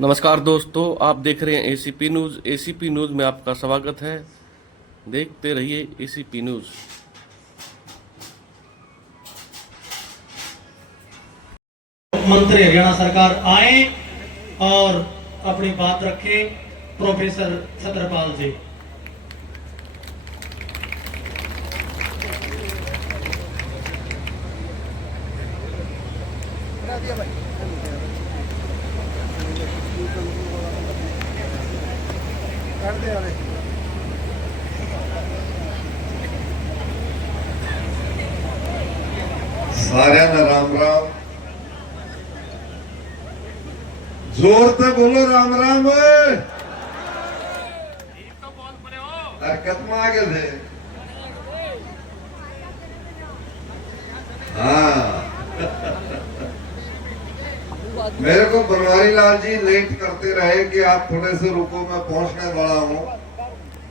नमस्कार दोस्तों, आप देख रहे हैं एसीपी न्यूज़। एसीपी न्यूज़ में आपका स्वागत है। देखते रहिए एसीपी न्यूज़। मंत्री हरियाणा सरकार आए और अपनी बात रखें। प्रोफेसर छत्रपाल जी। सारे राम राम। जोर से बोलो राम राम। हरकत में आगे थे। हाँ मेरे को बनवारी लाल जी लेट करते रहे कि आप थोड़े से रुको, मैं पहुंचने वाला हूँ।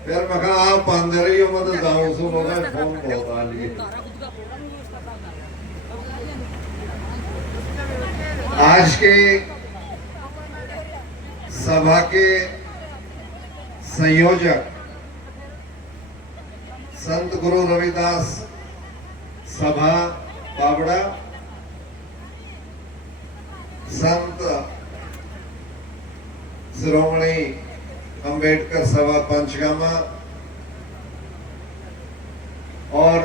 फिर मैं कहा आप अंदर हो, मैं तो जाऊँ सो फोन बहुत आ लिए। आज के सभा के संयोजक संत गुरु रविदास सभा बावड़ा, संत शिरोमणि अंबेडकर सभा पंचगामा और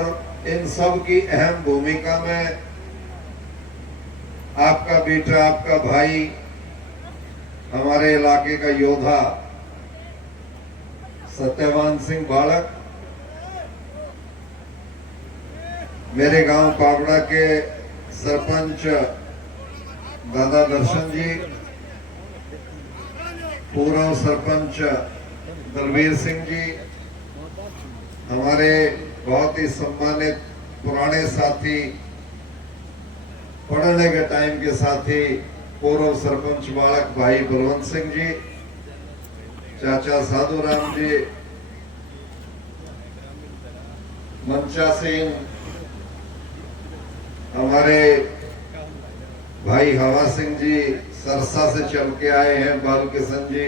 इन सब की अहम भूमिका में आपका बेटा, आपका भाई, हमारे इलाके का योद्धा सत्यवान सिंह बालक, मेरे गांव पावड़ा के सरपंच दादा दर्शन जी, पूर्व सरपंच बलबीर सिंह जी, हमारे बहुत ही सम्मानित पुराने साथी, पढ़ने के टाइम के साथी पूर्व सरपंच बालक भाई बलवंत सिंह जी, चाचा साधु राम जी, मंचा सिंह, हमारे भाई हवा सिंह जी सरसा से चल के आए हैं, बाल किशन जी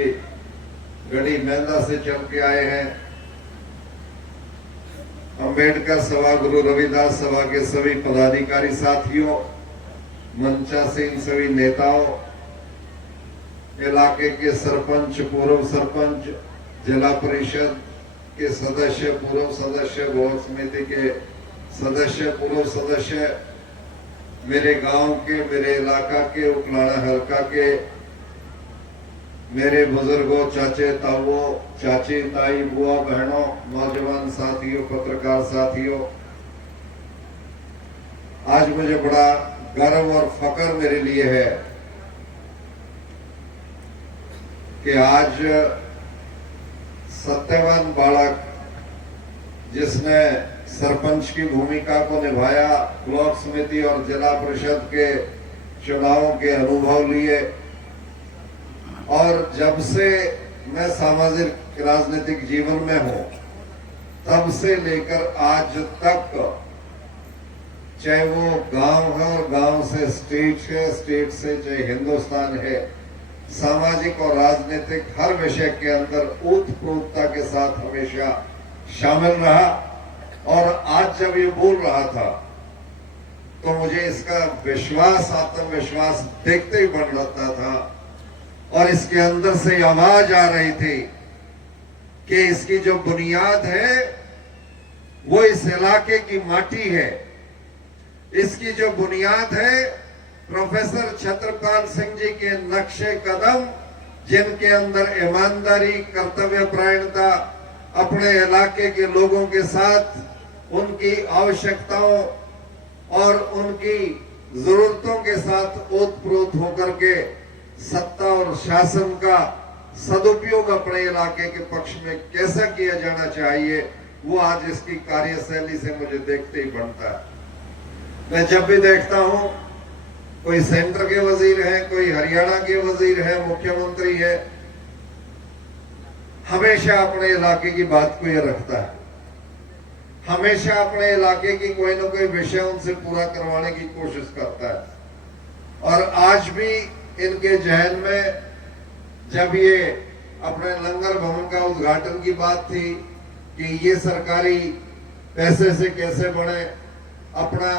गढ़ी मेहंदा से चल के आए हैं, अंबेडकर सभा, गुरु रविदास सभा के सभी पदाधिकारी साथियों, मंचा सिंह सभी नेताओं, इलाके के सरपंच, पूर्व सरपंच, जिला परिषद के सदस्य, पूर्व सदस्य, भवन समिति के सदस्य, पूर्व सदस्य, मेरे गांव के, मेरे इलाका के, उकलाना हल्का के मेरे बुजुर्गों, चाचे ताऊओं, चाची ताई, बुआ बहनों, नौजवान साथियों, पत्रकार साथियों, आज मुझे बड़ा गर्व और फख्र मेरे लिए है कि आज सत्यवान बालक, जिसने सरपंच की भूमिका को निभाया, ब्लॉक समिति और जिला परिषद के चुनावों के अनुभव लिए, और जब से मैं सामाजिक राजनीतिक जीवन में हूं तब से लेकर आज तक, चाहे वो गांव है और गांव से स्टेट है, स्टेट से चाहे हिंदुस्तान है, सामाजिक और राजनीतिक हर विषय के अंदर ओतप्रोतता के साथ हमेशा शामिल रहा। और आज जब ये बोल रहा था तो मुझे इसका विश्वास, आत्मविश्वास देखते ही बन जाता था, और इसके अंदर से आवाज आ रही थी कि इसकी जो बुनियाद है वो इस इलाके की माटी है, इसकी जो बुनियाद है प्रोफेसर छत्रपाल सिंह जी के नक्शे कदम, जिनके अंदर ईमानदारी, कर्तव्य परायणता, अपने इलाके के लोगों के साथ उनकी आवश्यकताओं और उनकी जरूरतों के साथ ओतप्रोत होकर के सत्ता और शासन का सदुपयोग अपने इलाके के पक्ष में कैसा किया जाना चाहिए, वो आज इसकी कार्यशैली से मुझे देखते ही बनता है। मैं जब भी देखता हूं कोई सेंटर के वजीर है, कोई हरियाणा के वजीर है, मुख्यमंत्री है, हमेशा अपने इलाके की बात को ये रखता है, हमेशा अपने इलाके की कोई ना कोई विषय उनसे पूरा करवाने की कोशिश करता है। और आज भी इनके जहन में जब ये अपने लंगर भवन का उद्घाटन की बात थी कि ये सरकारी पैसे से कैसे बने, अपना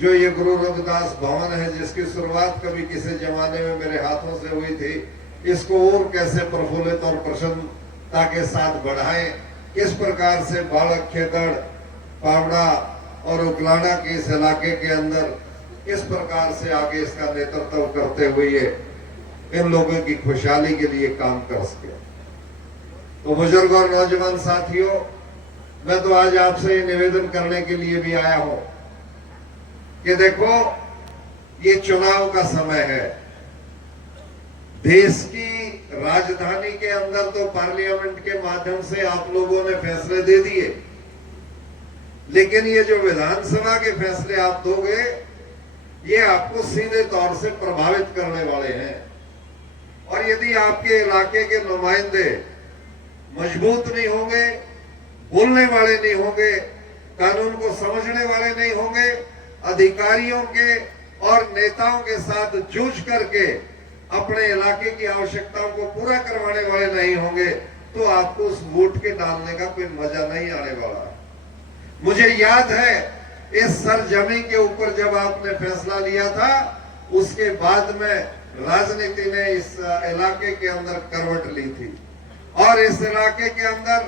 जो ये गुरु रविदास भवन है जिसकी शुरुआत कभी किसी जमाने में मेरे हाथों से हुई थी, इसको और कैसे प्रफुल्लित और प्रसन्नता के साथ बढ़ाएं, किस प्रकार से बालक, खेतड़, पावड़ा और उकलाना के इस इलाके के अंदर किस प्रकार से आगे इसका नेतृत्व करते हुए इन लोगों की खुशहाली के लिए काम कर सके। तो बुजुर्ग और नौजवान साथियों, मैं तो आज आपसे ये निवेदन करने के लिए भी आया हूं कि देखो, ये चुनाव का समय है। देश की राजधानी के अंदर तो पार्लियामेंट के माध्यम से आप लोगों ने फैसले दे दिए, लेकिन ये जो विधानसभा के फैसले आप दोगे, ये आपको सीधे तौर से प्रभावित करने वाले हैं। और यदि आपके इलाके के नुमाइंदे मजबूत नहीं होंगे, बोलने वाले नहीं होंगे, कानून को समझने वाले नहीं होंगे, अधिकारियों के और नेताओं के साथ जूझ करके अपने इलाके की आवश्यकताओं को पूरा करवाने वाले नहीं होंगे, तो आपको उस वोट के डालने का कोई मजा नहीं आने वाला। मुझे याद है इस सरजमी के ऊपर जब आपने फैसला लिया था, उसके बाद में राजनीति ने इस इलाके के अंदर करवट ली थी और इस इलाके के अंदर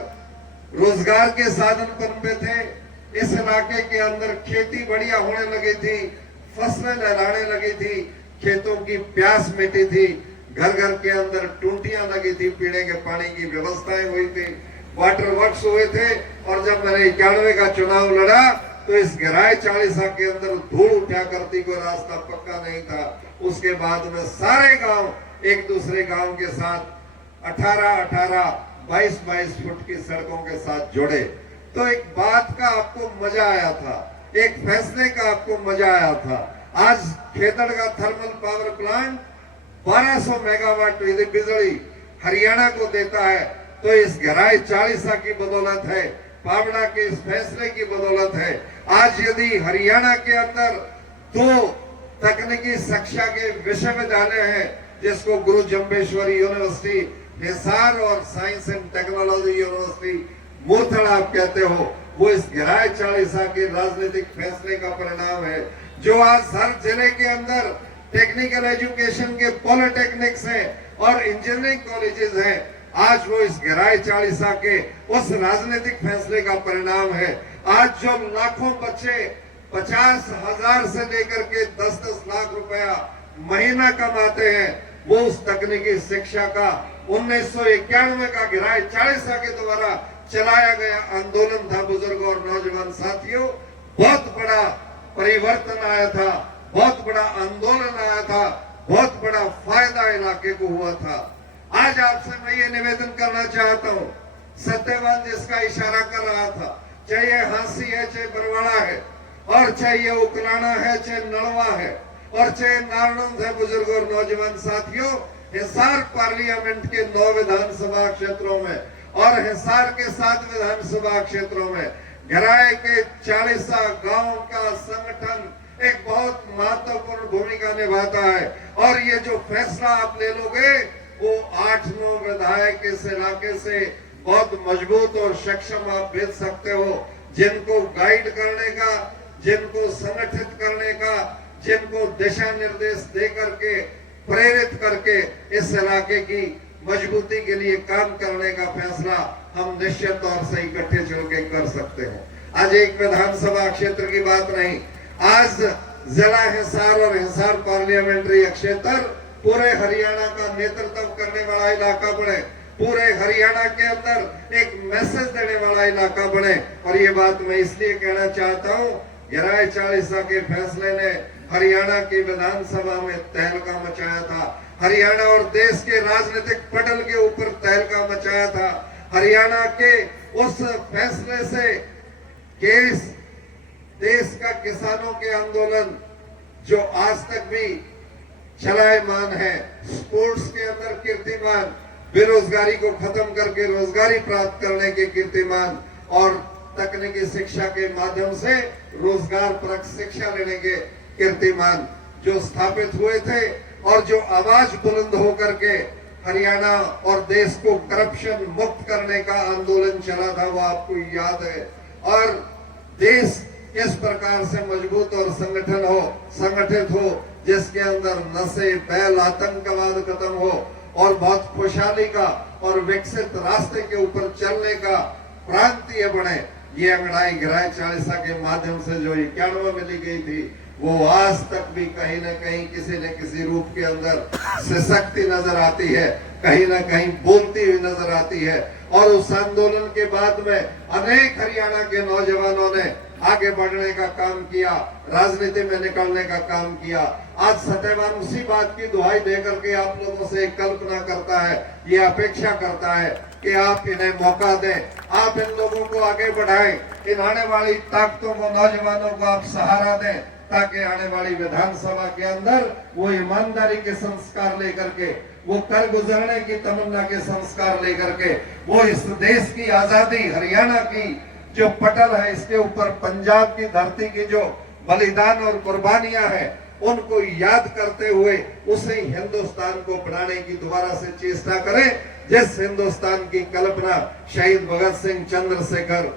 रोजगार के साधन पनपे थे। इस इलाके के अंदर खेती बढ़िया होने लगी थी, फसलें लहराने लगी थी, खेतों की प्यास मिटी थी, घर घर के अंदर टूंटियां लगी थी, पीने के पानी की व्यवस्थाएं हुई थी, वाटर वर्क्स हुए थे। और जब मैंने 91 का चुनाव लड़ा तो इस गहराई 40 के अंदर धूल उठा करती, कोई रास्ता पक्का नहीं था। उसके बाद में सारे गांव एक दूसरे गांव के साथ 18-18, 22-22 फुट की सड़कों के साथ जुड़े। तो एक बात का आपको मजा आया था, एक फैसले का आपको मजा आया था। आज खेतड़ का थर्मल पावर प्लांट 1200 मेगावाट बिजली हरियाणा को देता है, तो इस गहराई 40 की बदौलत है, पावड़ा के इस फैसले की बदौलत है। आज यदि हरियाणा के अंदर 2 तकनीकी शिक्षा के विश्वविद्यालय हैं, जिसको गुरु जम्बेश्वरी यूनिवर्सिटी हिसार और science and technology university Murthal आप कहते हो, वो इस गहराई 40 के राजनीतिक फैसले का परिणाम है। जो आज हर जिले के अंदर टेक्निकल एजुकेशन के पॉलिटेक्निक्स हैं और इंजीनियरिंग कॉलेजेस हैं, आज वो इस गहराई 40 के उस राजनीतिक फैसले का परिणाम है। आज जो लाखों बच्चे 50,000 से लेकर के 10-10 लाख रुपया महीना कमाते हैं, वो उस तकनीकी शिक्षा का 1991 का गहराई 40 के द्वारा चलाया गया आंदोलन था। बुजुर्ग और नौजवान साथियों, बहुत बड़ा परिवर्तन आया था, बहुत बड़ा आंदोलन आया था, बहुत बड़ा फायदा इलाके को हुआ था। आज आपसे मैं ये निवेदन करना चाहता हूँ, सत्यवान जिसका इशारा कर रहा था, चाहे ये हांसी है, चाहे बरवाड़ा है, और चाहे ये उकलाना है, चाहे नड़वा है, और चाहे नारनौंद है। बुजुर्ग और नौजवान साथियों, हिसार पार्लियामेंट के 9 विधानसभा क्षेत्रों में और हिसार के 7 विधानसभा क्षेत्रों में गहराई के 40 गांवों का संगठन एक बहुत महत्वपूर्ण भूमिका निभाता है। और ये जो फैसला आप ले लोगे, वो 8-9 विधायक इस इलाके से बहुत मजबूत और सक्षम आप भेज सकते हो, जिनको गाइड करने का, जिनको संगठित करने का, जिनको दिशा निर्देश दे करके, प्रेरित करके इस इलाके की मजबूती के लिए काम करने का फैसला हम निश्चित तौर से इकट्ठे चलकर कर सकते हैं। आज एक विधानसभा क्षेत्र की बात नहीं, आज जिला हिसार और हिसार पार्लियामेंट्री क्षेत्र पूरे हरियाणा का नेतृत्व करने वाला इलाका बने, पूरे हरियाणा के अंदर एक मैसेज देने वाला इलाका बने। और ये बात मैं इसलिए कहना चाहता हूँ, गहराई 40 के फैसले ने हरियाणा की विधानसभा में तहलका मचाया था, हरियाणा और देश के राजनीतिक पटल के ऊपर तहलका मचाया था। हरियाणा के उस फैसले से केस देश का किसानों के आंदोलन जो आज तक भी चलायमान है, स्पोर्ट्स के अंदर कीर्तिमान, बेरोजगारी को खत्म करके रोजगारी प्राप्त करने के कीर्तिमान, और तकनीकी शिक्षा के माध्यम से रोजगार परक शिक्षा लेने के कीर्तिमान जो स्थापित हुए थे, और जो आवाज बुलंद होकर के हरियाणा और देश को करप्शन मुक्त करने का आंदोलन चला था, वो आपको याद है। और देश किस प्रकार से मजबूत और संगठित हो, जिसके अंदर नशे, बैल, आतंकवाद खत्म हो और बहुत खुशहाली का और विकसित रास्ते के ऊपर चलने का प्रांत ये बने। ये अंगड़ाई गिराई चालीसा के माध्यम से जो 91 मिली गई थी, वो आज तक भी कहीं न कहीं किसी न किसी रूप के अंदर सशक्ति नजर आती है, कहीं न कहीं बोलती हुई नजर आती है। और उस आंदोलन के बाद में अनेक हरियाणा के नौजवानों ने आगे बढ़ने का काम किया, राजनीति में निकलने का काम किया। आज सत्यवान उसी बात की दुहाई देकर के आप लोगों से एक कल्पना करता है, ये अपेक्षा करता है कि आप इन्हें मौका दें, आप इन लोगों को आगे बढ़ाएं, इन आने वाली ताकतों को, नौजवानों को आप सहारा दें, ताकि आने वाली विधानसभा के अंदर वो ईमानदारी के संस्कार लेकर के, वो कर गुजरने की तमन्ना के संस्कार लेकर के, वो इस देश की आजादी, हरियाणा की जो पटल है, इसके ऊपर पंजाब की धरती की जो बलिदान और कुर्बानियां हैं, उनको याद करते हुए उसे हिंदुस्तान को बनाने की दोबारा से चेष्टा करें, जिस हिंदुस्तान की कल्पना शहीद भगत सिंह, चंद्रशेखर,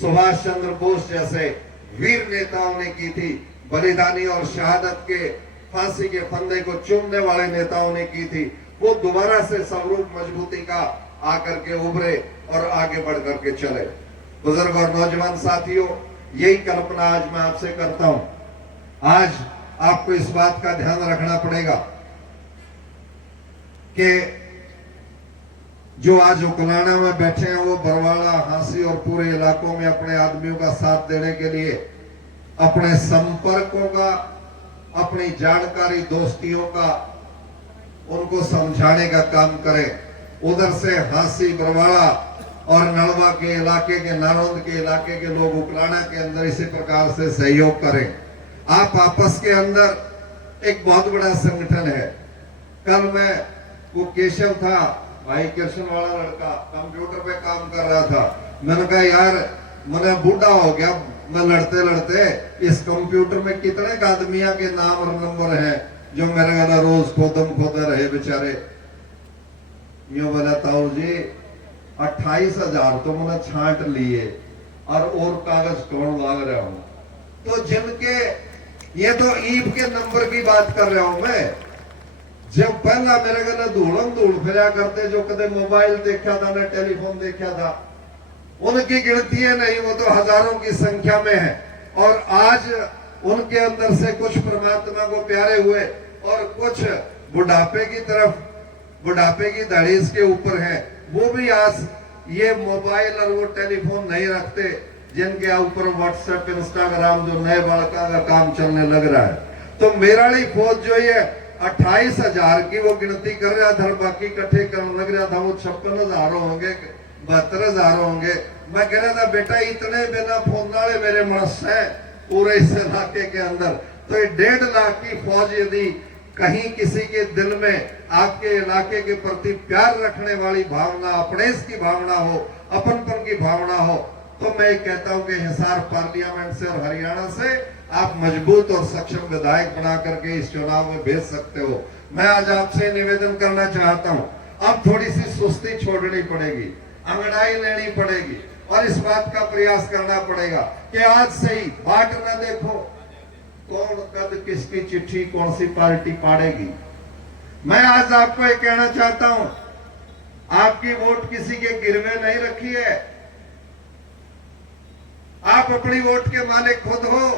सुभाष चंद्र बोस जैसे वीर नेताओं ने की थी, बलिदानी और शहादत के फांसी के फंदे को चूमने वाले नेताओं ने की थी। वो दोबारा से स्वरूप मजबूती का आकर के उभरे और आगे बढ़ करके चले। बुजुर्ग और नौजवान साथियों, यही कल्पना आज मैं आपसे करता हूं। आज आपको इस बात का ध्यान रखना पड़ेगा कि जो आज उकलाना में बैठे हैं, वो बरवाला, हांसी और पूरे इलाकों में अपने आदमियों का साथ देने के लिए अपने संपर्कों का, अपनी जानकारी, दोस्तियों का, उनको समझाने का काम करें। उधर से हांसी, बरवाला और नलवा के इलाके के, नारौंद के इलाके के लोग उकलाना के अंदर इसी प्रकार से सहयोग करें। आप आपस के अंदर एक बहुत बड़ा संगठन है। कल मैं, वो केशव था, भाई कृष्ण वाला लड़का, कंप्यूटर पे काम कर रहा था। मैंने कहा यार, मैंने बूढ़ा हो गया, मैं लड़ते लड़ते इस कंप्यूटर में कितने आदमियों के नाम और नंबर हैं जो मेरे गला रोज खोदे रहे बेचारे। यूं बोला ताऊ जी, 28,000 तो मैंने छांट लिए और कागज कौन लाग रहा हूं। तो जिनके, ये तो ईब के नंबर की बात कर रहा हूं मैं। जब पहला मेरे गले धूल फिरा करते, जो कदे मोबाइल देखा था ना टेलीफोन देखा था, उनकी गिनती है नहीं, वो तो हजारों की संख्या में है। और आज उनके अंदर से कुछ परमात्मा को प्यारे हुए और कुछ बुढ़ापे की तरफ, बुढ़ापे की दहलीज के ऊपर है। वो भी आज ये मोबाइल और वो टेलीफोन नहीं रखते, जिनके ऊपर व्हाट्सएप, इंस्टाग्राम, जो नए बालका का काम चलने लग रहा है। तो मेराड़ी फौज जो ये 28,000 की वो गिनती कर रहा था, बाकी इकट्ठे करने लग रहा था, वो 56,000 होंगे, 72,000 होंगे। मैं कह रहा था बेटा, इतने बिना फोन वाले मेरे मनस है पूरे इस इलाके के अंदर। तो ये 1.5 लाख की फौज यदि कहीं किसी के दिल में आपके इलाके के प्रति प्यार रखने वाली भावना, अपनेस की भावना हो, अपनपन की भावना हो, तो मैं कहता हूं कि हिसार पार्लियामेंट से और हरियाणा से आप मजबूत और सक्षम विधायक बना करके इस चुनाव में भेज सकते हो। मैं आज आपसे निवेदन करना चाहता हूं, अब थोड़ी सी सुस्ती छोड़नी पड़ेगी, अंगड़ाई लेनी पड़ेगी और इस बात का प्रयास करना पड़ेगा कि आज से ही बाट न देखो कौन कद किसकी चिट्ठी कौन सी पार्टी पाड़ेगी। मैं आज आपको ये कहना चाहता हूं, आपकी वोट किसी के गिरवे नहीं रखी है। आप अपनी वोट के मालिक खुद हो,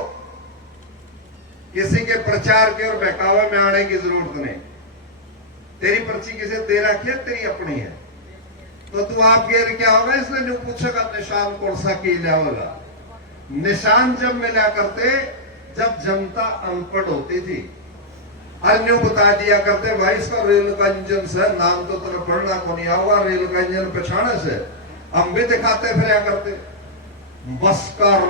किसी के प्रचार के और बहकावे में आने की जरूरत नहीं। तेरी पर्ची किसे दे रखी है, तेरी अपनी है, तो तू आप गिर क्या होगा, इसलिए नहीं पूछेगा निशान कौन सा की लिया होगा। निशान जब मिला करते, जब जनता अनपढ़ होती थी, अन्यों बता दिया करते भाई इसका रेल का इंजन से, नाम तो तुम्हें पढ़ना को नहीं आऊगा, रेल का इंजन पछाने से हम भी दिखाते फिर करते। बसकर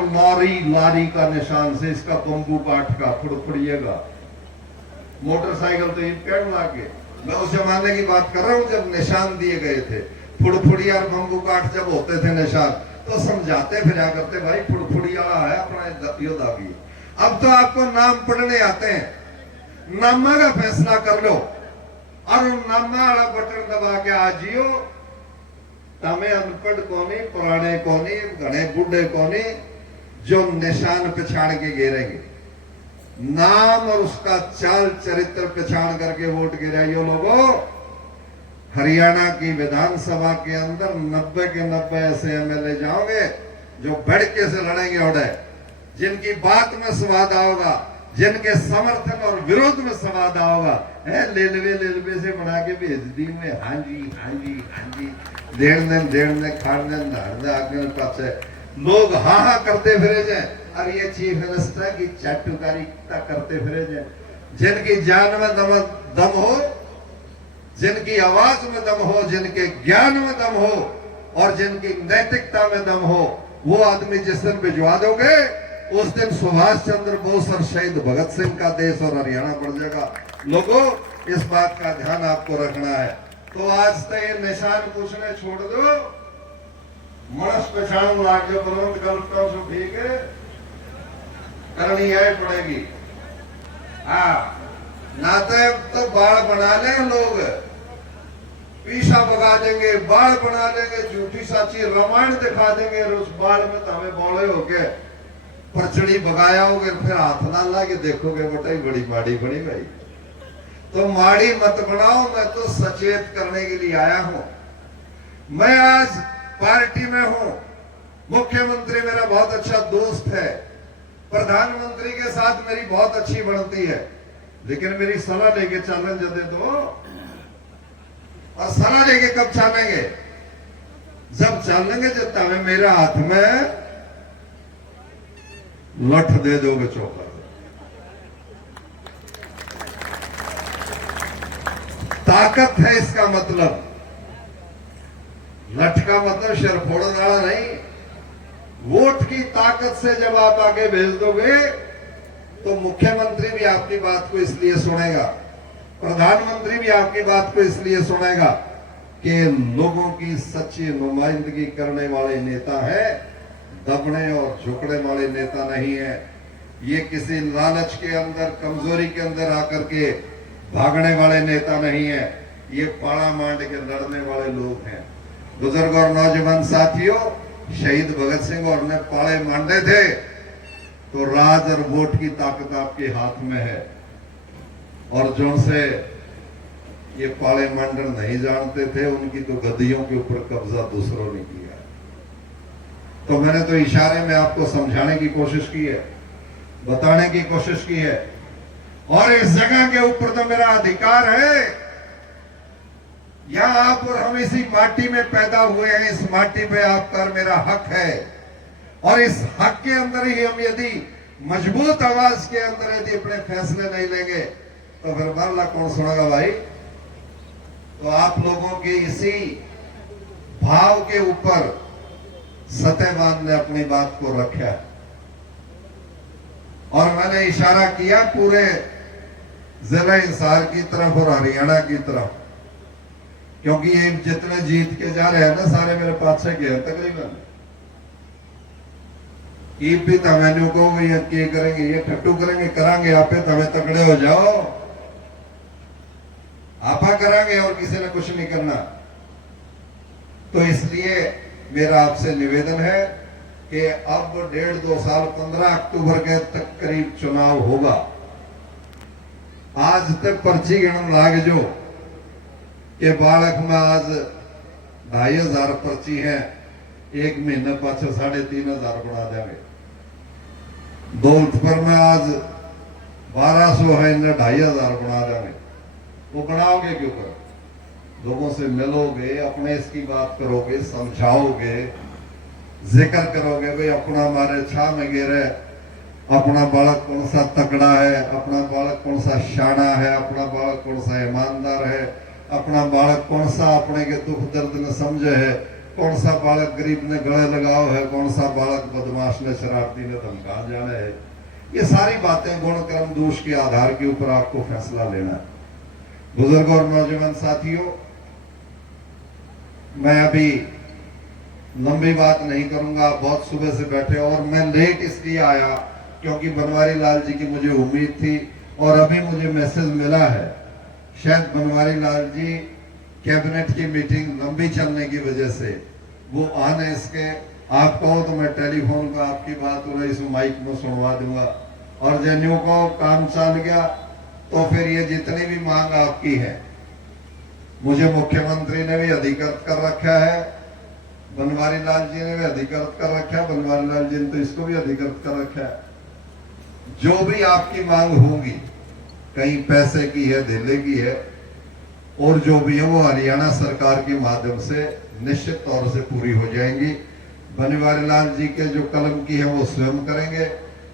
लारी का निशान से इसका बम्बू काट का फुड़फुड़िएगा। मोटरसाइकिल तो ये पेड़ लाके, मैं उस जमाने की बात कर रहा हूं जब निशान दिए गए थे। फुड़फुड़िया और बम्बू काट जब होते थे निशान, तो समझाते फिर करते भाई फुड़फुड़िया है अपना योद्धा भी। अब तो आपको नाम पढ़ने आते हैं, नामा का फैसला कर लो। और नामा वाला बटन दबा के आ जियो। तमें अनपढ़ कोनी, पुराने कोनी, घने बुढ़े कोनी, जो निशान पछाड़ के गिरेंगे, नाम और उसका चाल चरित्र पछाड़ करके वोट गिराइयो लोगों। हरियाणा की विधानसभा के अंदर 90 के 90 ऐसे एमएलए जाओगे जो भड़के से लड़ेंगे उड़े, जिनकी बात में स्वाद आओगा, जिनके समर्थन और विरोध में स्वाद आओगा। लेलवे से बना के भेज दी में, हाँ जी हाँ जी हाँ जी, देड़ ने खाने आगे पास लोग हाँ हाँ करते फिरे जाए। और ये चीफ मिनिस्टर की चाटुकारिता करते फिरे जाए। जिनकी जान में दम हो, जिनकी आवाज में दम हो, जिनके ज्ञान में दम हो और जिनकी नैतिकता में दम हो, वो आदमी जिस दिन भिजवा दोगे उस दिन सुभाष चंद्र बोस और शहीद भगत सिंह का देश और हरियाणा बढ़ जाएगा। लोगों, इस बात का ध्यान आपको रखना है। तो आज तो ये निशान पूछने छोड़ दो, मणस पहचान लाग जो बलवंत गलता सो ठीक है, करनी है पड़ेगी। नाते तो बाढ़ बना ले लोग, पीछा भगा देंगे, बाढ़ बना देंगे, झूठी साची रामायण दिखा देंगे, और उस बाढ़ में तो हमें बौड़े होके परचड़ी भगाया होगे, फिर हाथ ना ला के देखोगे बेटा बड़ी माड़ी बनी भाई। तो माड़ी मत बनाओ, मैं तो सचेत करने के लिए आया हूं। मैं आज पार्टी में हूं, मुख्यमंत्री मेरा बहुत अच्छा दोस्त है, प्रधानमंत्री के साथ मेरी बहुत अच्छी बनती है, लेकिन मेरी सलाह लेके चलन जदे दो। और सलाह लेके कब चलेंगे? जब चलेंगे जब तमें मेरे हाथ में लठ दे दोगे चौपर। ताकत है इसका मतलब, लठ का मतलब सिर फोड़ने वाला नहीं। वोट की ताकत से जब आप आगे भेज दोगे तो मुख्यमंत्री भी आपकी बात को इसलिए सुनेगा, प्रधानमंत्री भी आपकी बात को इसलिए सुनेगा कि लोगों की सच्ची नुमाइंदगी करने वाले नेता है, दबने और झुकने वाले नेता नहीं है। ये किसी लालच के अंदर, कमजोरी के अंदर आकर के भागने वाले नेता नहीं है। ये पाड़ा मांड के लड़ने वाले लोग हैं। बुजुर्ग और नौजवान साथियों, शहीद भगत सिंह और ने पाड़े मांडे थे, तो राज और वोट की ताकत आपके हाथ में है। और जो से ये पाड़े मांडर नहीं जानते थे, उनकी तो गद्दियों के ऊपर कब्जा दूसरों ने किया। तो मैंने तो इशारे में आपको समझाने की कोशिश की है, बताने की कोशिश की है। और इस जगह के ऊपर तो मेरा अधिकार है। यहां आप और हम इसी माटी में पैदा हुए हैं, इस माटी पे आपका मेरा हक है। और इस हक के अंदर ही हम यदि मजबूत आवाज के अंदर यदि अपने फैसले नहीं लेंगे तो फिर मरला कौन सुनेगा भाई? तो आप लोगों के इसी भाव के ऊपर सत्यवान ने अपनी बात को रखा और मैंने इशारा किया पूरे जिला हिसार की तरफ और हरियाणा की तरफ, क्योंकि ये जितने जीत के जा रहे हैं ना सारे मेरे पास से गए तकरीबन। भी तमें को ये करेंगे, ये ठट्टू करेंगे, करांगे आप तमें तगड़े हो जाओ, आपा करांगे और किसी ने कुछ नहीं करना। तो इसलिए मेरा आपसे निवेदन है कि अब 1.5-2 साल 15 अक्टूबर के तक करीब चुनाव होगा। आज तक पर्ची गिनन लाग जो कि बालक में आज 2500 पर्ची है, एक महीने पाछे 3500 बना देंगे। दौलतपुर में आज 1200 है, इन्हें 2500 बना देंगे। वो बनाओगे क्यों कर? लोगों से मिलोगे, अपने इसकी बात करोगे, समझाओगे, जिक्र करोगे भाई अपना हमारे छा में गिरे, अपना बालक कौन सा तगड़ा है, अपना बालक कौन सा शाना है, अपना बालक कौन सा ईमानदार है, अपना बालक कौन सा अपने के दुख दर्द ने समझे है, कौन सा बालक गरीब ने गले लगाओ है, कौन सा बालक बदमाश ने शरारती ने धमका जाना है। ये सारी बातें गुण कर्म दोष के आधार के ऊपर आपको फैसला लेना है। बुजुर्ग और नौजवान साथियों, मैं अभी लंबी बात नहीं करूंगा, बहुत सुबह से बैठे और मैं लेट इसलिए आया क्योंकि बनवारी लाल जी की मुझे उम्मीद थी और अभी मुझे मैसेज मिला है शायद बनवारी लाल जी कैबिनेट की मीटिंग लंबी चलने की वजह से वो आ नहीं सके। आप कहो तो मैं टेलीफोन पर आपकी बात हो रही माइक में सुनवा दूंगा, और जन्यों को काम चल गया तो फिर ये जितनी भी मांग आपकी है, मुझे मुख्यमंत्री ने भी अधिकृत कर रखा है, बनवारी लाल जी ने भी अधिकृत कर रखा है, बनवारी लाल जी ने तो इसको भी अधिकृत कर रखा है। जो भी आपकी मांग होगी, कहीं पैसे की है, धेले की है, और जो भी है वो हरियाणा सरकार के माध्यम से निश्चित तौर से पूरी हो जाएंगी। बनवारी लाल जी के जो कलम की है वो स्वयं करेंगे,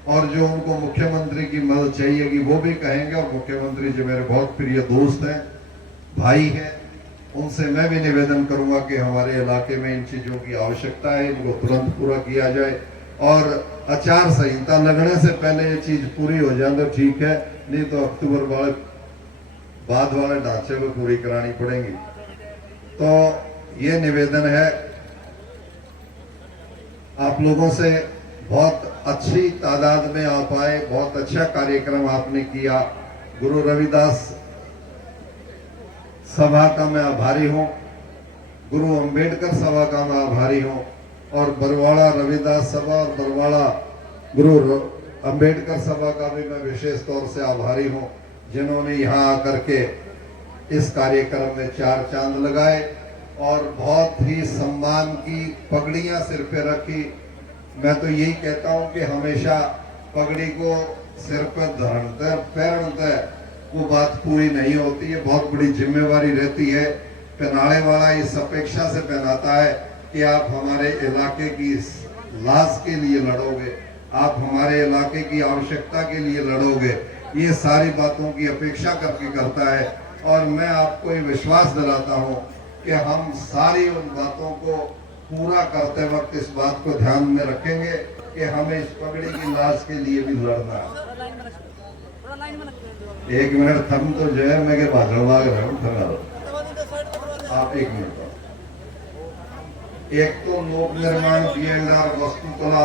और जो उनको मुख्यमंत्री की मदद चाहिए कि वो भी कहेंगे। और मुख्यमंत्री जी मेरे बहुत प्रिय दोस्त हैं, भाई हैं, उनसे मैं भी निवेदन करूंगा कि हमारे इलाके में इन चीजों की आवश्यकता है, इनको तुरंत पूरा किया जाए, और आचार संहिता लगने से पहले ये चीज पूरी हो जाए तो ठीक है, नहीं तो अक्टूबर वाले बाद वाले ढांचे में पूरी करानी पड़ेगी। तो ये निवेदन है आप लोगों से, बहुत अच्छी तादाद में आप आए, बहुत अच्छा कार्यक्रम आपने किया। गुरु रविदास सभा का मैं आभारी हूं, गुरु अंबेडकर सभा का मैं आभारी हूं, और बरवाड़ा रविदास सभा और बरवाड़ा गुरु अंबेडकर सभा का भी मैं विशेष तौर से आभारी हूं, जिन्होंने यहाँ आकर के इस कार्यक्रम में चार चांद लगाए और बहुत ही सम्मान की पगड़ियां सिर पे रखी। मैं तो यही कहता हूं कि हमेशा पगड़ी को सिर पर धरते पहनते वो बात पूरी नहीं होती है, बहुत बड़ी जिम्मेवारी रहती है। पहनाने वाला इस अपेक्षा से पहनाता है कि आप हमारे इलाके की लाज के लिए लड़ोगे, आप हमारे इलाके की आवश्यकता के लिए लड़ोगे, ये सारी बातों की अपेक्षा करके करता है। और मैं आपको ये विश्वास दिलाता हूं कि हम सारी उन बातों को पूरा करते वक्त इस बात को ध्यान में रखेंगे कि हमें इस पगड़ी की लाज के लिए भी लड़ना है। एक मिनट थम तो जो है मैं के भाषण लाग रहा हूँ, आप एक मिनट। एक तो लोक निर्माण, DNR, वस्तुकला